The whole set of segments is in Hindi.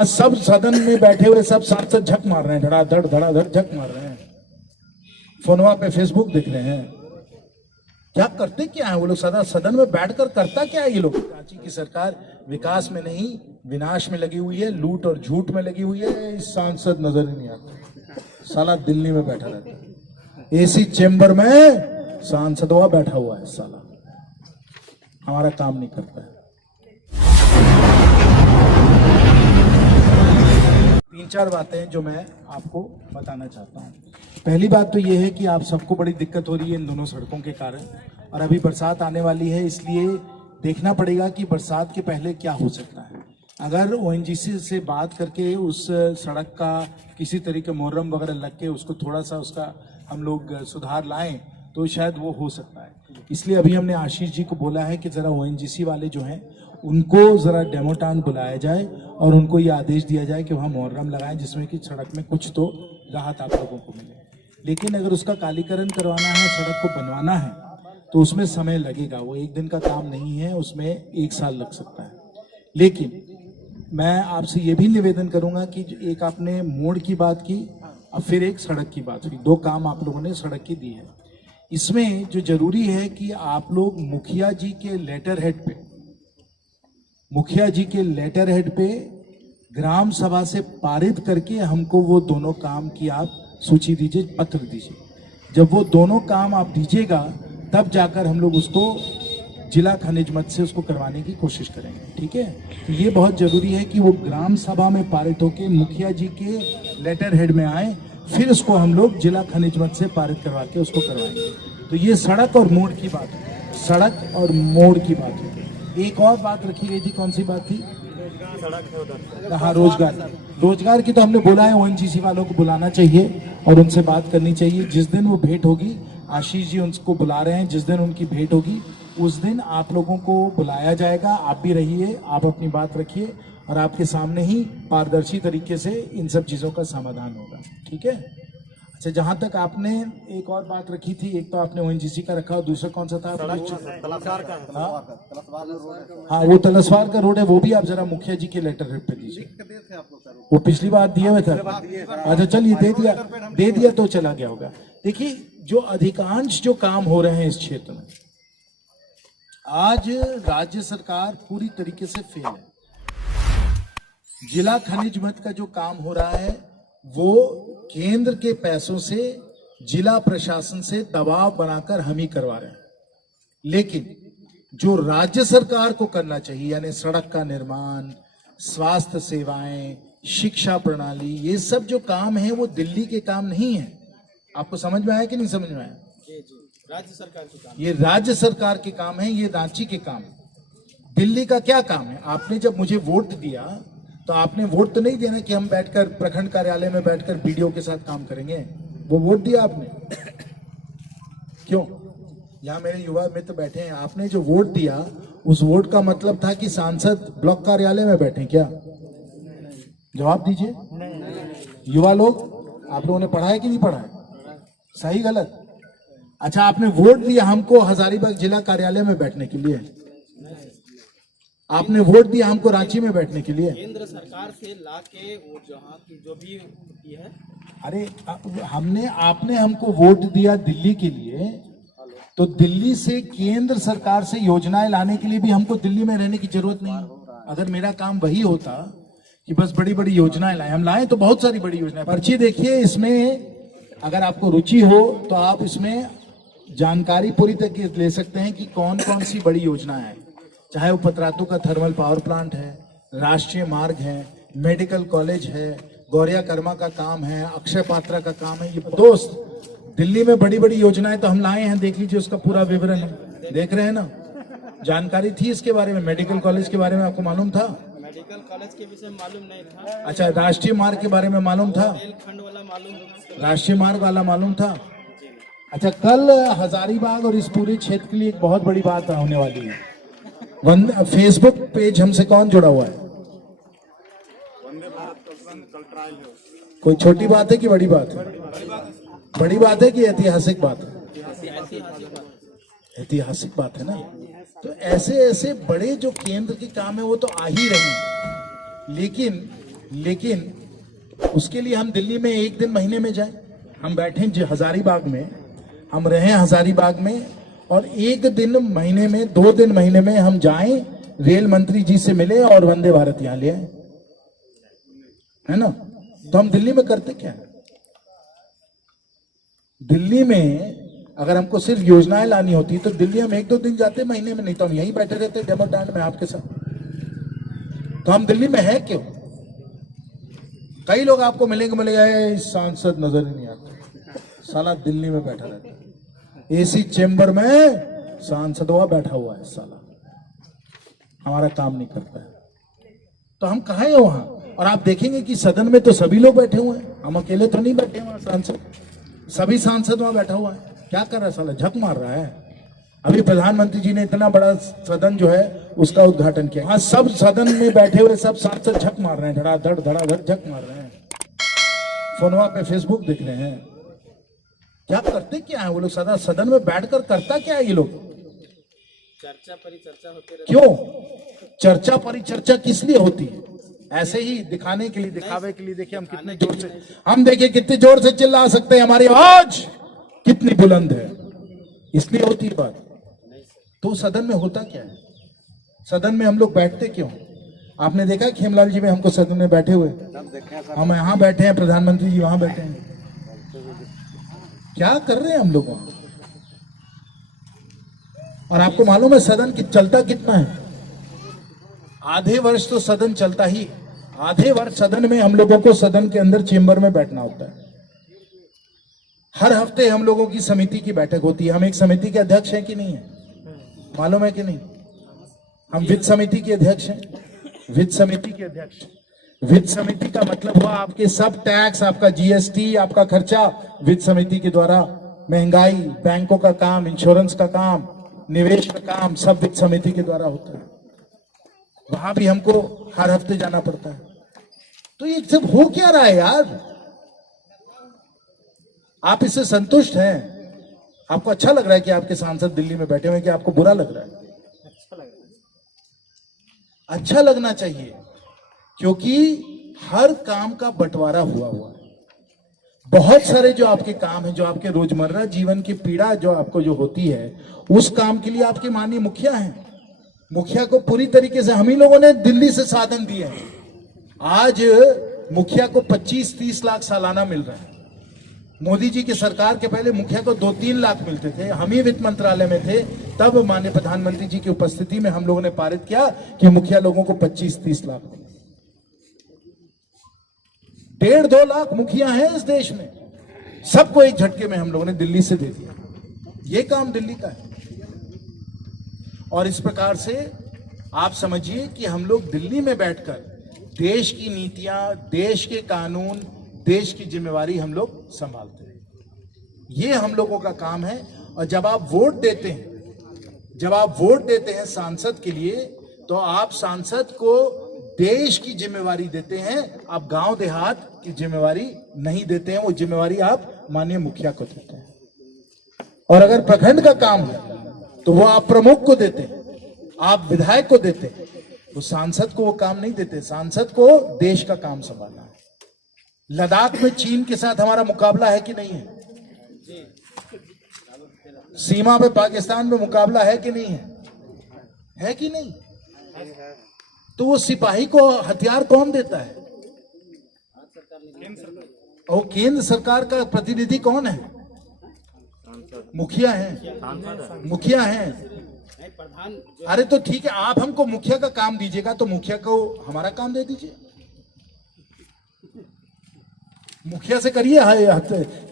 सब सदन में बैठे हुए सब सांसद झक मार रहे हैं, धड़ाधड़ झक मार रहे हैं, फोनवा पे फेसबुक देख रहे हैं। क्या करते क्या है वो लोग? सदन में बैठकर करता क्या है ये लोग? रांची की सरकार विकास में नहीं विनाश में लगी हुई है, लूट और झूठ में लगी हुई है। इस सांसद नजर ही नहीं आता, साला दिल्ली में बैठा रहता है, एसी चेंबर में सांसदवा बैठा हुआ है, साला हमारा काम नहीं करता है। 3-4 बातें जो मैं आपको बताना चाहता हूँ। पहली बात तो ये है कि आप सबको बड़ी दिक्कत हो रही है इन दोनों सड़कों के कारण, और अभी बरसात आने वाली है, इसलिए देखना पड़ेगा कि बरसात के पहले क्या हो सकता है। अगर ओएनजीसी से बात करके उस सड़क का किसी तरीके मोहर्रम वगैरह लग के उसको थोड़ा सा उसका हम लोग सुधार लाएं तो शायद वो हो सकता है। इसलिए अभी हमने आशीष जी को बोला है कि ज़रा ओएनजीसी वाले जो हैं उनको ज़रा डेमोटान बुलाया जाए और उनको ये आदेश दिया जाए कि वहाँ मोहर्रम लगाएं, जिसमें कि सड़क में कुछ तो राहत आप लोगों को मिले। लेकिन अगर उसका कालीकरण करवाना है, सड़क को बनवाना है, तो उसमें समय लगेगा। वो एक दिन का काम नहीं है, उसमें 1 साल लग सकता है। लेकिन मैं आपसे ये भी निवेदन करूंगा कि एक आपने मोड़ की बात की और फिर एक सड़क की बात हुई, 2 काम आप लोगों ने सड़क की दी है। इसमें जो जरूरी है कि आप लोग मुखिया जी के लेटर हेड पे ग्राम सभा से पारित करके हमको वो दोनों काम की आप सूची दीजिए, पत्र दीजिए। जब वो दोनों काम आप दीजिएगा तब जाकर हम लोग उसको जिला खनिज मद से उसको करवाने की कोशिश करेंगे, ठीक है? तो ये बहुत जरूरी है कि वो ग्राम सभा में पारित होके मुखिया जी के लेटर हेड में आए, फिर उसको हम लोग जिला खनिज मद से पारित करवा के उसको करवाएंगे। तो ये सड़क और मोड़ की बात है, सड़क और मोड़ की बात है। एक और बात रखी गई थी, कौन सी बात थी? हाँ, रोजगार की तो हमने बोला है ओएनजीसी वालों को बुलाना चाहिए और उनसे बात करनी चाहिए। जिस दिन वो भेंट होगी, आशीष जी उनको बुला रहे हैं, जिस दिन उनकी भेंट होगी उस दिन आप लोगों को बुलाया जाएगा। आप भी रहिए, आप अपनी बात रखिए और आपके सामने ही पारदर्शी तरीके से इन सब चीज़ों का समाधान होगा, ठीक है? अच्छा, जहाँ तक आपने एक और बात रखी थी, एक तो आपने ओएनजीसी का रखा और दूसरा कौन सा था? तलस्वार का। हाँ, वो तलस्वार का रोड है, वो भी आप जरा मुखिया जी के लेटर हेड पे दीजिए। वो पिछली बार दिए हुए थे। अच्छा चलिए, दे दिया तो चला गया होगा। देखिए, जो अधिकांश जो काम हो रहे हैं इस क्षेत्र में, आज राज्य सरकार पूरी तरीके से फेल है। जिला खनिज मद का जो काम हो रहा है वो केंद्र के पैसों से जिला प्रशासन से दबाव बनाकर हम ही करवा रहे हैं। लेकिन जो राज्य सरकार को करना चाहिए, यानी सड़क का निर्माण, स्वास्थ्य सेवाएं, शिक्षा प्रणाली, ये सब जो काम है वो दिल्ली के काम नहीं है। आपको समझ में आया कि नहीं समझ में आया? राज्य सरकार के काम, ये राज्य सरकार के काम है, ये रांची के काम है। दिल्ली का क्या काम है? आपने जब मुझे वोट दिया तो आपने वोट तो नहीं दिया ना कि हम बैठकर प्रखंड कार्यालय में बैठकर बीडीओ के साथ काम करेंगे। वो वोट दिया आपने क्यों? यहाँ मेरे युवा मित्र बैठे हैं, आपने जो वोट दिया उस वोट का मतलब था कि सांसद ब्लॉक कार्यालय में बैठे क्या? जवाब दीजिए युवा लोग, आप लोगों ने पढ़ा है कि नहीं पढ़ा है? सही गलत? अच्छा, आपने वोट दिया हमको हजारीबाग जिला कार्यालय में बैठने के लिए, आपने वोट दिया हमको रांची में बैठने के लिए। केंद्र सरकार से लाके वो जहाँ की जो भी होती है, अरे आपने हमको वोट दिया दिल्ली के लिए, तो दिल्ली से केंद्र सरकार से योजनाएं लाने के लिए भी हमको दिल्ली में रहने की जरूरत नहीं है। अगर मेरा काम वही होता कि बस बड़ी बड़ी योजनाएं लाए, हम लाए तो बहुत सारी बड़ी योजनाएं। पर्ची देखिए, इसमें अगर आपको रुचि हो तो आप इसमें जानकारी पूरी तक ले सकते हैं कि कौन कौन सी बड़ी योजनाएं हैं। चाहे वो पतरातू का थर्मल पावर प्लांट है, राष्ट्रीय मार्ग है, मेडिकल कॉलेज है, गौरिया कर्मा का काम है, अक्षय पात्रा का काम है। ये दोस्त, दिल्ली में बड़ी बड़ी योजनाएं तो हम लाए हैं, देख लीजिए उसका पूरा विवरण है, देख रहे हैं ना? जानकारी थी इसके बारे में? मेडिकल कॉलेज के बारे में आपको मालूम था? मेडिकल कॉलेज के विषय मालूम नहीं था। अच्छा, राष्ट्रीय मार्ग के बारे में मालूम था? खंड वाला मालूम था, राष्ट्रीय मार्ग वाला मालूम था? अच्छा, कल हजारीबाग और इस पूरे क्षेत्र के लिए एक बहुत बड़ी बात होने वाली है। फेसबुक पेज हमसे कौन जुड़ा हुआ है? कोई छोटी बात है कि बड़ी बात है? बड़ी बात है कि ऐतिहासिक बात है? ऐतिहासिक बात है ना। तो ऐसे ऐसे बड़े जो केंद्र के काम है वो तो आ ही रहे हैं, लेकिन लेकिन उसके लिए हम दिल्ली में एक दिन महीने में जाएं, हम बैठे हजारीबाग में, हम रहें हजारीबाग में, और एक दिन महीने में, 2 दिन महीने में हम जाएं, रेल मंत्री जी से मिले और वंदे भारत यहां ले आए, है ना। तो हम दिल्ली में करते क्या है? दिल्ली में अगर हमको सिर्फ योजनाएं लानी होती तो दिल्ली हम 1-2 दिन जाते महीने में, नहीं तो हम यहीं बैठे रहते डेमो स्टैंड में आपके साथ। तो हम दिल्ली में है क्यों? कई लोग आपको मिलेंगे, सांसद नजर ही नहीं आता, साला दिल्ली में बैठा रहता है, एसी चेंबर में सांसद हुआ बैठा हुआ है, साला हमारा काम नहीं करता है। तो हम कहाँ हैं वहां? और आप देखेंगे कि सदन में तो सभी लोग बैठे हुए हैं, हम अकेले तो नहीं बैठे वहां, सांसद, सभी सांसद वहां बैठा हुआ है। क्या कर रहा है साला? झक मार रहा है। अभी प्रधानमंत्री जी ने इतना बड़ा सदन जो है उसका उद्घाटन किया, हाँ, सब सदन में बैठे हुए सब सांसद झक मार रहे हैं, धड़ाधड़ झक मार रहे हैं, फोनवा पे फेसबुक देख रहे हैं। क्या करते क्या है वो लोग? सदा सदन में बैठकर करता क्या है ये लोग? चर्चा परिचर्चा होते रहती क्यों चर्चा परिचर्चा किस लिए होती है? ऐसे ही दिखाने के लिए, दिखावे के लिए। देखिए हम कितने जोर से, हम देखिए कितने जोर से चिल्ला सकते हैं, हमारी आवाज कितनी बुलंद है, इसलिए होती है बात। तो सदन में होता क्या है? सदन में हम लोग बैठते क्यों? आपने देखा खेमलाल जी में हमको सदन में बैठे हुए, हम यहाँ बैठे हैं, प्रधानमंत्री जी वहां बैठे हैं, क्या कर रहे हैं हम लोग वहां? और आपको मालूम है सदन की चलता कितना है? आधे वर्ष तो सदन चलता ही, आधे वर्ष सदन में हम लोगों को सदन के अंदर चेंबर में बैठना होता है। हर हफ्ते हम लोगों की समिति की बैठक होती है। हम एक समिति के अध्यक्ष हैं कि नहीं है? मालूम है कि नहीं? हम वित्त समिति के अध्यक्ष हैं, वित्त समिति के अध्यक्ष। वित्त समिति का मतलब हुआ आपके सब टैक्स, आपका जीएसटी, आपका खर्चा वित्त समिति के द्वारा, महंगाई, बैंकों का काम, इंश्योरेंस का काम, निवेश का काम, सब वित्त समिति के द्वारा होता है। वहां भी हमको हर हफ्ते जाना पड़ता है। तो ये सब हो क्या रहा है यार? आप इससे संतुष्ट हैं? आपको अच्छा लग रहा है कि आपके सांसद दिल्ली में बैठे हुए हैं, कि आपको बुरा लग रहा है? अच्छा लगना चाहिए, क्योंकि हर काम का बंटवारा हुआ है। बहुत सारे जो आपके काम है, जो आपके रोजमर्रा जीवन की पीड़ा जो आपको जो होती है, उस काम के लिए आपके माननीय मुखिया हैं। मुखिया को पूरी तरीके से हम ही लोगों ने दिल्ली से साधन दिए हैं। आज मुखिया को 25-30 लाख सालाना मिल रहा है। मोदी जी की सरकार के पहले मुखिया को 2-3 लाख मिलते थे। हम ही वित्त मंत्रालय में थे, तब माननीय प्रधानमंत्री जी की उपस्थिति में हम लोगों ने पारित किया कि मुखिया लोगों को 25-30 लाख, 1.5-2 लाख मुखिया हैं इस देश में। सबको एक झटके में हम लोगों ने दिल्ली से दे दिया। ये काम दिल्ली का है। और इस प्रकार से आप समझिए कि हम लोग दिल्ली में बैठकर देश की नीतियां, देश के कानून, देश की जिम्मेवारी हम लोग संभालते हैं। ये हम लोगों का काम है। और जब आप वोट देते हैं, सांसद के लिए, तो आप सांसद को देश की जिम्मेवारी देते हैं, आप गांव देहात की जिम्मेवारी नहीं देते हैं। वो जिम्मेवारी आप माननीय मुखिया को देते हैं। और अगर प्रखंड का काम है तो वो आप प्रमुख को देते हैं, आप विधायक को देते हैं। वो सांसद को वो काम नहीं देते। सांसद को देश का काम संभालना है। लद्दाख में चीन के साथ हमारा मुकाबला है कि नहीं है? सीमा पे पाकिस्तान में मुकाबला है कि नहीं है? है कि नहीं? तो वो सिपाही को हथियार कौन देता है? और केंद्र सरकार का प्रतिनिधि कौन है? मुखिया है, मुखिया है। अरे तो ठीक है, आप हमको मुखिया का काम दीजिएगा तो मुखिया को हमारा काम दे दीजिए। मुखिया से करिए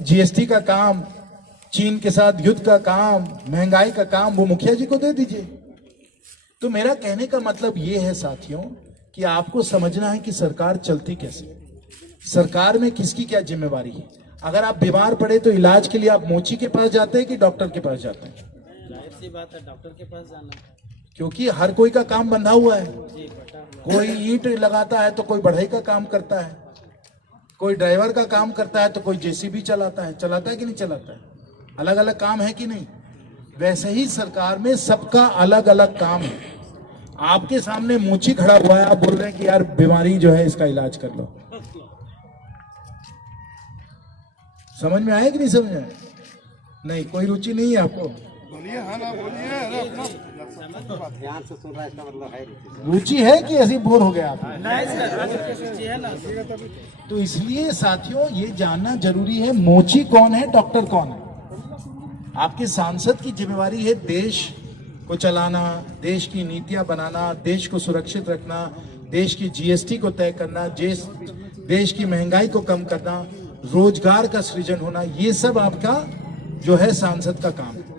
जीएसटी का काम, चीन के साथ युद्ध का काम, महंगाई का काम, वो मुखिया जी को दे दीजिए। तो मेरा कहने का मतलब ये है साथियों, कि आपको समझना है कि सरकार चलती कैसे, सरकार में किसकी क्या जिम्मेवारी है। अगर आप बीमार पड़े तो इलाज के लिए आप मोची के पास जाते हैं कि डॉक्टर के पास जाते हैं? जाहिर सी बात है, डॉक्टर के पास जाना, क्योंकि हर कोई का काम बंधा हुआ है। कोई ईंट लगाता है तो कोई बढ़ई का काम करता है, कोई ड्राइवर का काम करता है, तो कोई जेसीबी चलाता है कि नहीं चलाता है? अलग अलग काम है कि नहीं? वैसे ही सरकार में सबका अलग अलग काम है। आपके सामने मोची खड़ा हुआ है, आप बोल रहे हैं कि यार बीमारी जो है इसका इलाज कर लो। समझ में आया कि नहीं समझ में आया? नहीं, कोई रुचि नहीं है आपको? बोलिए, हाँ ना बोलिए, अरे अपना ध्यान से सुन रहा है, इसका मतलब है रुचि है कि ऐसे बोर हो गए आप? नहीं सर, है ना। तो इसलिए साथियों ये जानना जरूरी है, मोची कौन है, डॉक्टर कौन है। आपके सांसद की जिम्मेवारी है देश को चलाना, देश की नीतियां बनाना, देश को सुरक्षित रखना, देश की जीएसटी को तय करना, देश की महंगाई को कम करना, रोजगार का सृजन होना, ये सब आपका जो है सांसद का काम है।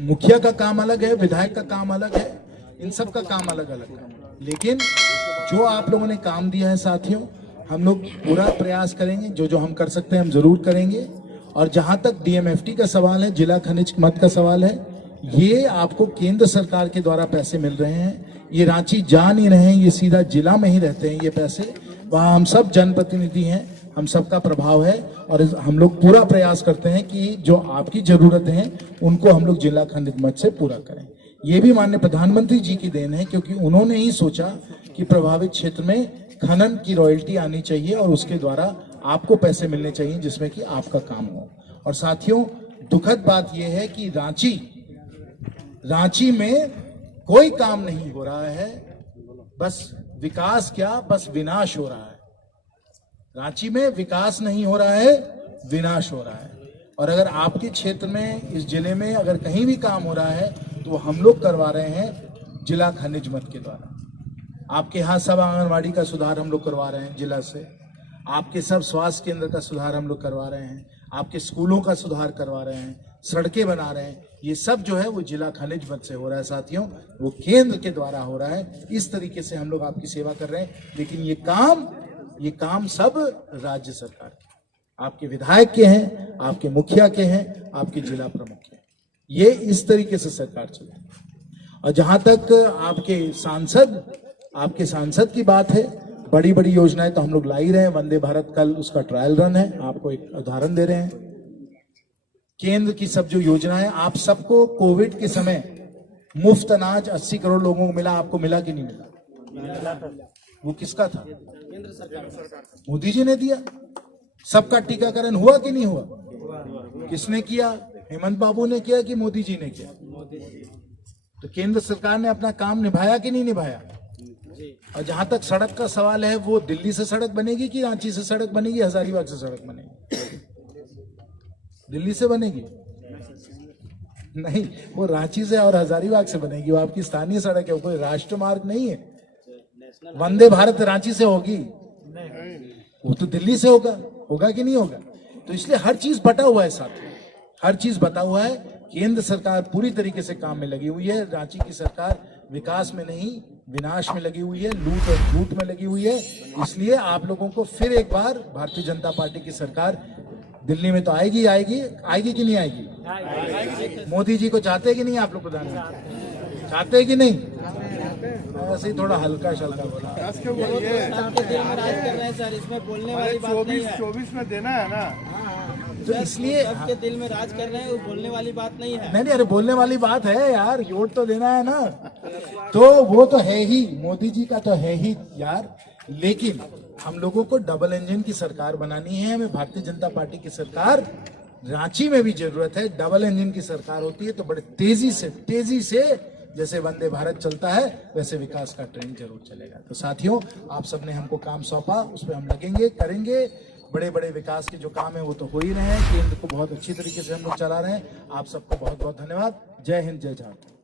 मुखिया का काम अलग है, विधायक का काम अलग है, इन सब का काम अलग अलग है। लेकिन जो आप लोगों ने काम दिया है साथियों, हम लोग पूरा प्रयास करेंगे, जो जो हम कर सकते हैं हम जरूर करेंगे। और जहां तक डीएमएफटी का सवाल है, जिला खनिज मद का सवाल है, ये आपको केंद्र सरकार के द्वारा पैसे मिल रहे हैं। ये रांची जा नहीं रहे हैं, ये सीधा जिला में ही रहते हैं ये पैसे। वहां हम सब जनप्रतिनिधि हैं, हम सबका प्रभाव है और हम लोग पूरा प्रयास करते हैं कि जो आपकी जरूरतें हैं उनको हम लोग जिला खनिज मद से पूरा करें। ये भी माननीय प्रधानमंत्री जी की देन है, क्योंकि उन्होंने ही सोचा कि प्रभावित क्षेत्र में खनन की रॉयल्टी आनी चाहिए और उसके द्वारा आपको पैसे मिलने चाहिए जिसमें कि आपका काम हो। और साथियों, दुखद बात यह है कि रांची में कोई काम नहीं हो रहा है, बस विकास क्या, बस विनाश हो रहा है। रांची में विकास नहीं हो रहा है, विनाश हो रहा है। और अगर आपके क्षेत्र में, इस जिले में अगर कहीं भी काम हो रहा है तो हम लोग करवा रहे हैं जिला खनिज मद के द्वारा। आपके यहाँ सब आंगनवाड़ी का सुधार हम लोग करवा रहे हैं जिला से, आपके सब स्वास्थ्य केंद्र का सुधार हम लोग करवा रहे हैं, आपके स्कूलों का सुधार करवा रहे हैं, सड़कें बना रहे हैं। ये सब जो है वो जिला खनिज मद से हो रहा है साथियों, वो केंद्र के द्वारा हो रहा है। इस तरीके से हम लोग आपकी सेवा कर रहे हैं। लेकिन ये काम सब राज्य सरकार के, आपके विधायक के हैं, आपके मुखिया के हैं, आपके जिला प्रमुख के हैं। ये इस तरीके से सरकार चलती है। और जहां तक आपके सांसद की बात है, बड़ी बड़ी योजनाएं तो हम लोग ला ही रहे हैं। वंदे भारत कल उसका ट्रायल रन है, आपको एक उदाहरण दे रहे हैं। केंद्र की सब जो योजनाएं, आप सबको कोविड के समय मुफ्त अनाज 80 करोड़ लोगों को मिला, आपको मिला कि नहीं मिला? वो किसका था? केंद्र सरकार। मोदी जी ने दिया। सबका टीकाकरण हुआ कि नहीं हुआ? किसने किया? हेमंत बाबू ने किया कि मोदी जी ने किया? तो केंद्र सरकार ने अपना काम निभाया कि नहीं निभाया? और जहां तक सड़क का सवाल है, वो दिल्ली से सड़क बनेगी कि रांची से सड़क बनेगी, हजारीबाग से सड़क बनेगी? दिल्ली से बनेगी? नहीं, वो रांची से और हजारीबाग से बनेगी। वो आपकी स्थानीय सड़क है, वो कोई राष्ट्रमार्ग नहीं है। वंदे भारत रांची से होगी? वो तो दिल्ली से होगा कि नहीं होगा? तो इसलिए हर चीज बटा हुआ है साथ में, हर चीज बता हुआ है। केंद्र सरकार पूरी तरीके से काम में लगी हुई है। रांची की सरकार विकास में नहीं, विनाश में लगी हुई है, लूट और झूठ में लगी हुई है। इसलिए आप लोगों को फिर एक बार भारतीय जनता पार्टी की सरकार दिल्ली में तो आएगी कि नहीं आएगी? मोदी जी को चाहते कि नहीं आप लोग? प्रधानमंत्री चाहते कि नहीं? ऐसे ही थोड़ा हल्का शल्का बोला। सबके दिल में राज कर रहे हैं सर, इसमें बोलने वाली बात नहीं है। 24 में देना है ना, तो इसलिए सबके दिल में राज कर रहे हैं, वो बोलने वाली बात नहीं है। नहीं, अरे बोलने वाली बात है यार, वोट तो देना है ना। तो वो तो है ही, मोदी जी का तो है ही यार। लेकिन हम लोगों को डबल इंजन की सरकार बनानी है। हमें भारतीय जनता पार्टी की सरकार रांची में भी जरूरत है। डबल इंजन की सरकार होती है तो बड़े तेजी से जैसे वंदे भारत चलता है वैसे विकास का ट्रेंड जरूर चलेगा। तो साथियों, आप सबने हमको काम सौंपा, उस पर हम लगेंगे, करेंगे। बड़े बड़े विकास के जो काम है वो तो हो ही रहे हैं। केंद्र को बहुत अच्छी तरीके से हम लोग चला रहे हैं। आप सबको बहुत बहुत धन्यवाद। जय हिंद, जय झारखंड।